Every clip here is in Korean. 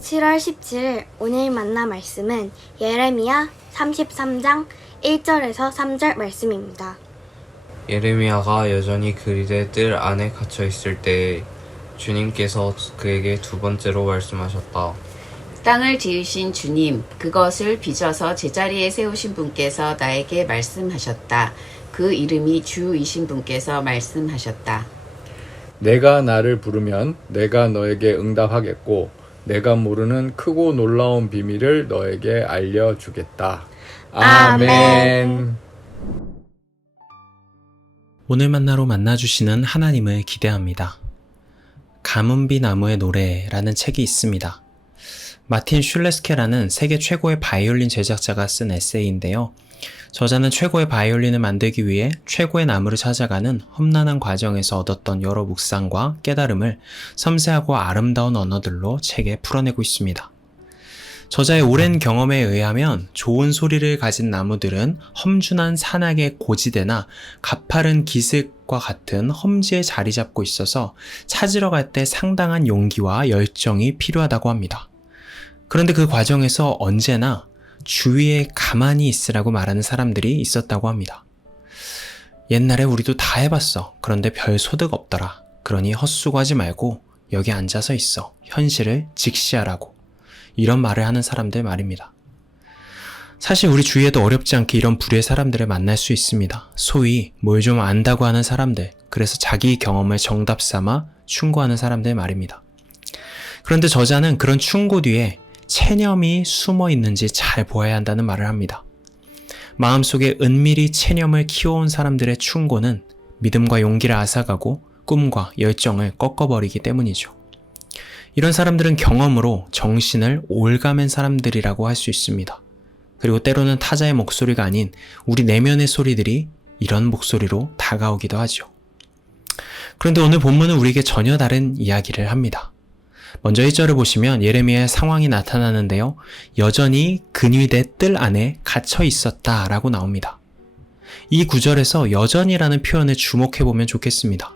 7월 17일 오늘 만날 말씀은 예레미야 33장 1절에서 3절 말씀입니다. 예레미야가 여전히 그리스도의 뜰 안에 갇혀 있을 때에 주님께서 그에게 두 번째로 말씀하셨다. 땅을 지으신 주님, 그것을 빚어서 제자리에 세우신 분께서 나에게 말씀하셨다. 그 이름이 주이신 분께서 말씀하셨다. 내가 나를 부르면 내가 너에게 응답하겠고 내가 모르는 크고 놀라운 비밀을 너에게 알려주겠다. 아멘. 오늘 만나로 만나주시는 하나님을 기대합니다. 가문비 나무의 노래라는 책이 있습니다. 마틴 슐레스케라는 세계 최고의 바이올린 제작자가 쓴 에세이인데요. 저자는 최고의 바이올린을 만들기 위해 최고의 나무를 찾아가는 험난한 과정에서 얻었던 여러 묵상과 깨달음을 섬세하고 아름다운 언어들로 책에 풀어내고 있습니다. 저자의 오랜 경험에 의하면 좋은 소리를 가진 나무들은 험준한 산악의 고지대나 가파른 기슭과 같은 험지에 자리 잡고 있어서 찾으러 갈 때 상당한 용기와 열정이 필요하다고 합니다. 그런데 그 과정에서 언제나 주위에 가만히 있으라고 말하는 사람들이 있었다고 합니다. 옛날에 우리도 다 해봤어. 그런데 별 소득 없더라. 그러니 헛수고하지 말고 여기 앉아서 있어. 현실을 직시하라고. 이런 말을 하는 사람들 말입니다. 사실 우리 주위에도 어렵지 않게 이런 부류의 사람들을 만날 수 있습니다. 소위 뭘 좀 안다고 하는 사람들, 그래서 자기 경험을 정답 삼아 충고하는 사람들 말입니다. 그런데 저자는 그런 충고 뒤에 체념이 숨어 있는지 잘 보아야 한다는 말을 합니다. 마음속에 은밀히 체념을 키워온 사람들의 충고는 믿음과 용기를 앗아가고 꿈과 열정을 꺾어버리기 때문이죠. 이런 사람들은 경험으로 정신을 올가맨 사람들이라고 할 수 있습니다. 그리고 때로는 타자의 목소리가 아닌 우리 내면의 소리들이 이런 목소리로 다가오기도 하죠. 그런데 오늘 본문은 우리에게 전혀 다른 이야기를 합니다. 먼저 1절을 보시면 예레미야의 상황이 나타나는데요. 여전히 근위대 뜰 안에 갇혀 있었다 라고 나옵니다. 이 구절에서 여전히라는 표현을 주목해보면 좋겠습니다.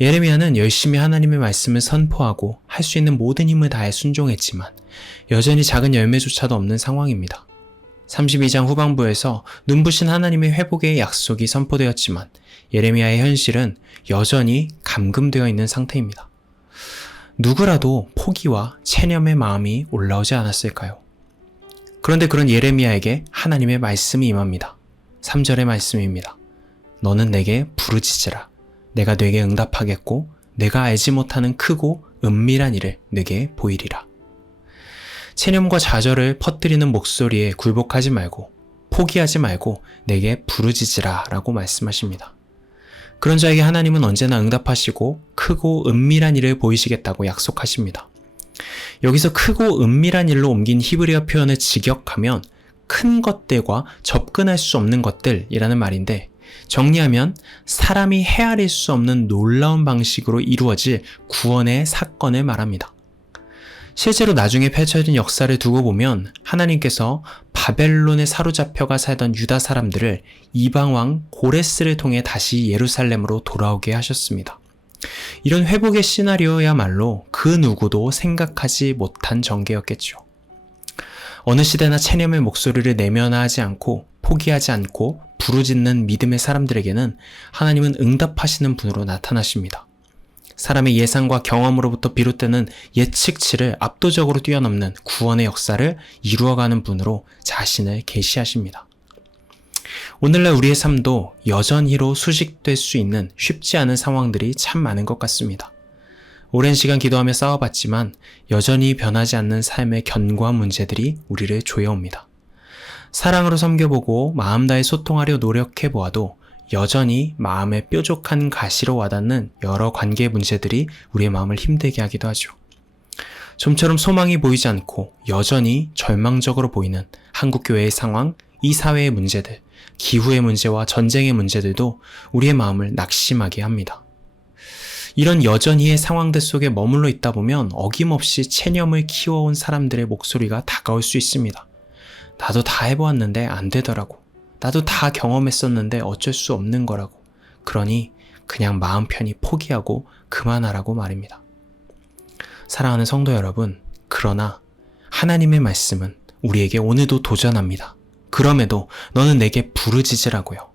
예레미야는 열심히 하나님의 말씀을 선포하고 할 수 있는 모든 힘을 다해 순종했지만 여전히 작은 열매조차도 없는 상황입니다. 32장 후반부에서 눈부신 하나님의 회복의 약속이 선포되었지만 예레미야의 현실은 여전히 감금되어 있는 상태입니다. 누구라도 포기와 체념의 마음이 올라오지 않았을까요? 그런데 그런 예레미야에게 하나님의 말씀이 임합니다. 3절의 말씀입니다. 너는 내게 부르짖으라. 내가 네게 응답하겠고 내가 알지 못하는 크고 은밀한 일을 네게 보이리라. 체념과 좌절을 퍼뜨리는 목소리에 굴복하지 말고 포기하지 말고 내게 부르짖으라 라고 말씀하십니다. 그런 자에게 하나님은 언제나 응답하시고 크고 은밀한 일을 보이시겠다고 약속하십니다. 여기서 크고 은밀한 일로 옮긴 히브리어 표현을 직역하면 큰 것들과 접근할 수 없는 것들이라는 말인데 정리하면 사람이 헤아릴 수 없는 놀라운 방식으로 이루어질 구원의 사건을 말합니다. 실제로 나중에 펼쳐진 역사를 두고 보면 하나님께서 바벨론에 사로잡혀가 살던 유다 사람들을 이방왕 고레스를 통해 다시 예루살렘으로 돌아오게 하셨습니다. 이런 회복의 시나리오야말로 그 누구도 생각하지 못한 전개였겠죠. 어느 시대나 체념의 목소리를 내면화하지 않고 포기하지 않고 부르짖는 믿음의 사람들에게는 하나님은 응답하시는 분으로 나타나십니다. 사람의 예상과 경험으로부터 비롯되는 예측치를 압도적으로 뛰어넘는 구원의 역사를 이루어가는 분으로 자신을 계시하십니다. 오늘날 우리의 삶도 여전히로 수식될 수 있는 쉽지 않은 상황들이 참 많은 것 같습니다. 오랜 시간 기도하며 싸워봤지만 여전히 변하지 않는 삶의 견고한 문제들이 우리를 조여옵니다. 사랑으로 섬겨보고 마음 다해 소통하려 노력해보아도 여전히 마음에 뾰족한 가시로 와닿는 여러 관계 문제들이 우리의 마음을 힘들게 하기도 하죠. 좀처럼 소망이 보이지 않고 여전히 절망적으로 보이는 한국교회의 상황, 이 사회의 문제들, 기후의 문제와 전쟁의 문제들도 우리의 마음을 낙심하게 합니다. 이런 여전히의 상황들 속에 머물러 있다 보면 어김없이 체념을 키워온 사람들의 목소리가 다가올 수 있습니다. 나도 다 해보았는데 안 되더라고. 나도 다 경험했었는데 어쩔 수 없는 거라고. 그러니 그냥 마음 편히 포기하고 그만하라고 말입니다. 사랑하는 성도 여러분, 그러나 하나님의 말씀은 우리에게 오늘도 도전합니다. 그럼에도 너는 내게 부르짖으라고요.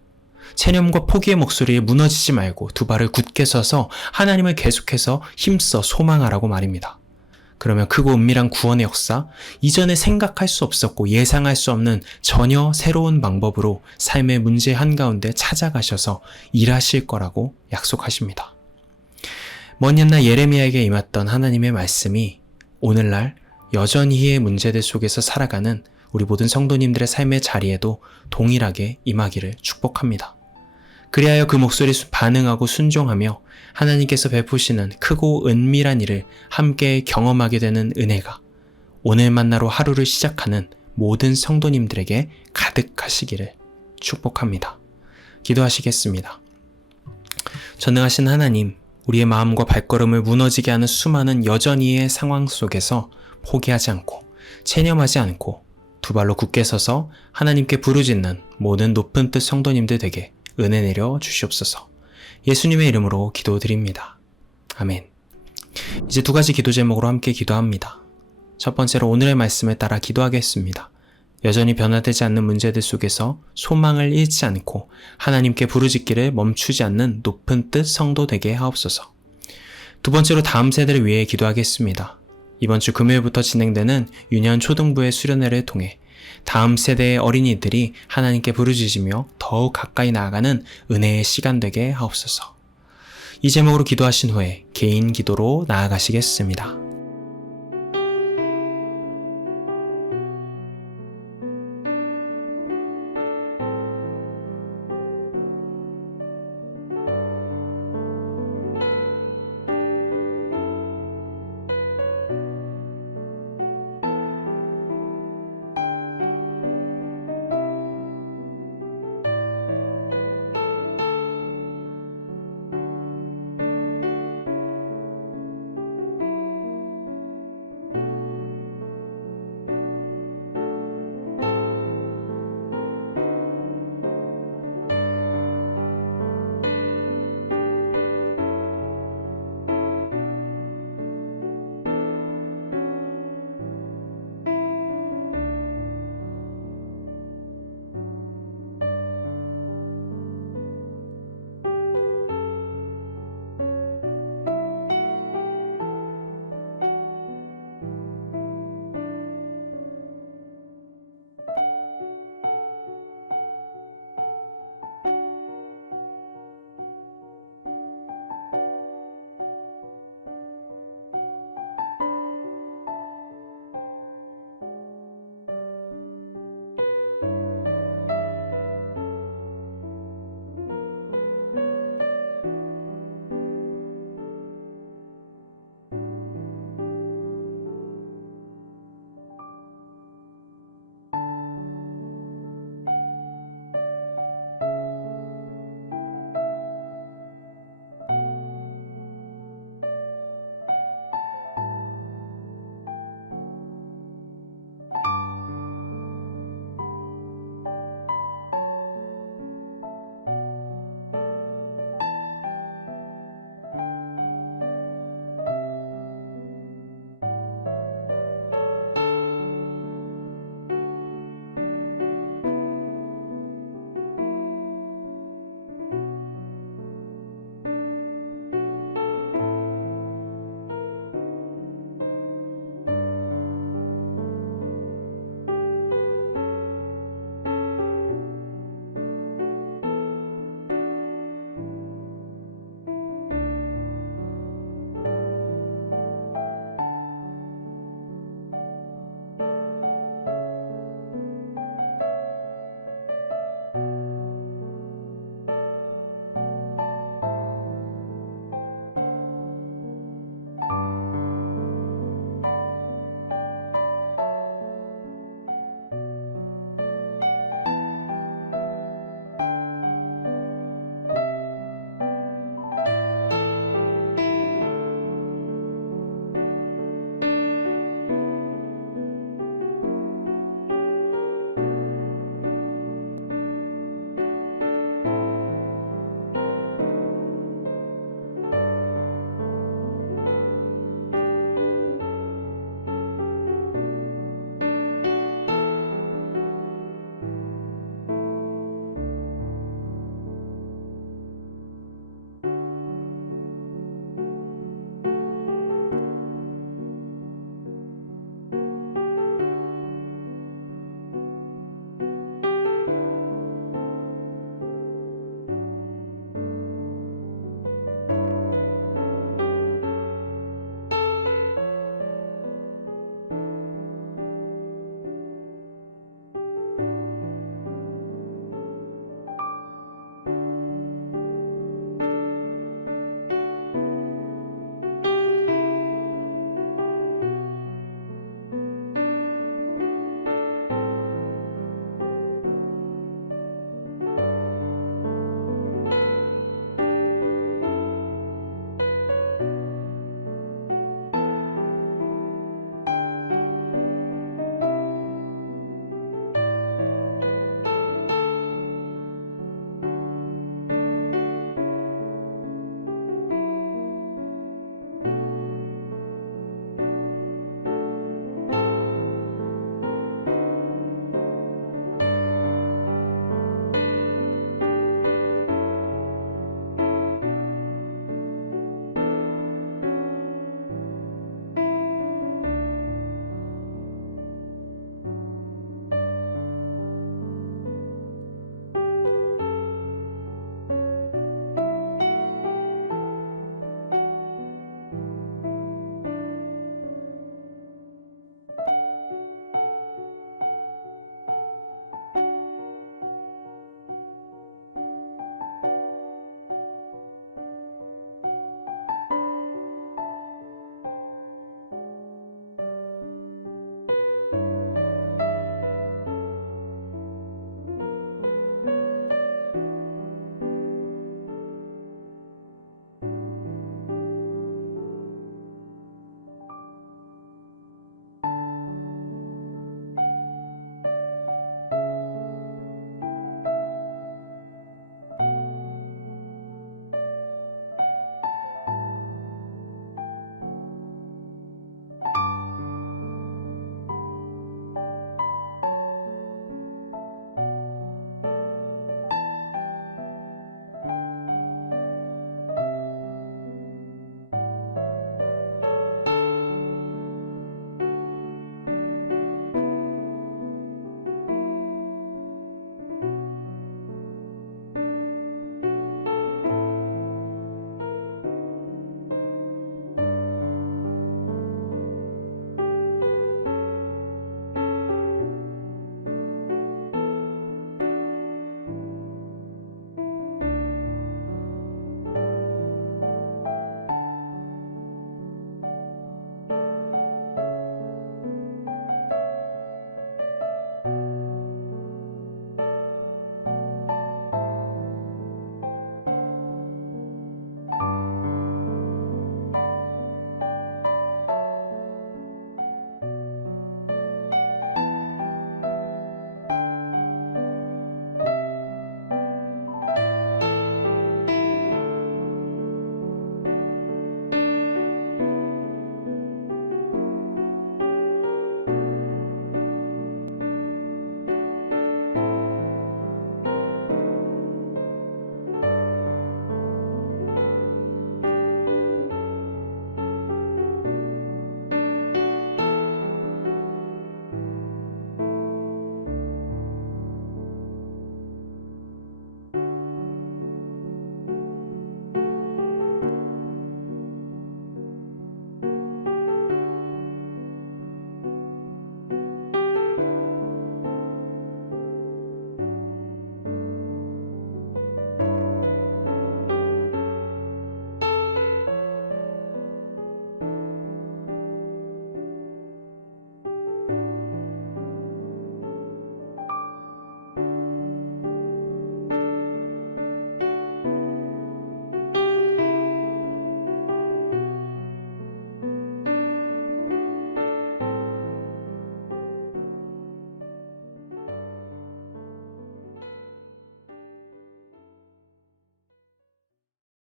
체념과 포기의 목소리에 무너지지 말고 두 발을 굳게 서서 하나님을 계속해서 힘써 소망하라고 말입니다. 그러면 크고 은밀한 구원의 역사, 이전에 생각할 수 없었고 예상할 수 없는 전혀 새로운 방법으로 삶의 문제 한가운데 찾아가셔서 일하실 거라고 약속하십니다. 먼 옛날 예레미야에게 임했던 하나님의 말씀이 오늘날 여전히의 문제들 속에서 살아가는 우리 모든 성도님들의 삶의 자리에도 동일하게 임하기를 축복합니다. 그리하여 그 목소리에 반응하고 순종하며 하나님께서 베푸시는 크고 은밀한 일을 함께 경험하게 되는 은혜가 오늘 만나로 하루를 시작하는 모든 성도님들에게 가득하시기를 축복합니다. 기도하시겠습니다. 전능하신 하나님, 우리의 마음과 발걸음을 무너지게 하는 수많은 여전히의 상황 속에서 포기하지 않고 체념하지 않고 두 발로 굳게 서서 하나님께 부르짖는 모든 높은 뜻 성도님들 되게 은혜 내려 주시옵소서. 예수님의 이름으로 기도드립니다. 아멘. 이제 두 가지 기도 제목으로 함께 기도합니다. 첫 번째로 오늘의 말씀을 따라 기도하겠습니다. 여전히 변화되지 않는 문제들 속에서 소망을 잃지 않고 하나님께 부르짖기를 멈추지 않는 높은 뜻 성도 되게 하옵소서. 두 번째로 다음 세대를 위해 기도하겠습니다. 이번 주 금요일부터 진행되는 유년 초등부의 수련회를 통해 다음 세대의 어린이들이 하나님께 부르짖으며 더욱 가까이 나아가는 은혜의 시간 되게 하옵소서. 이 제목으로 기도하신 후에 개인 기도로 나아가시겠습니다.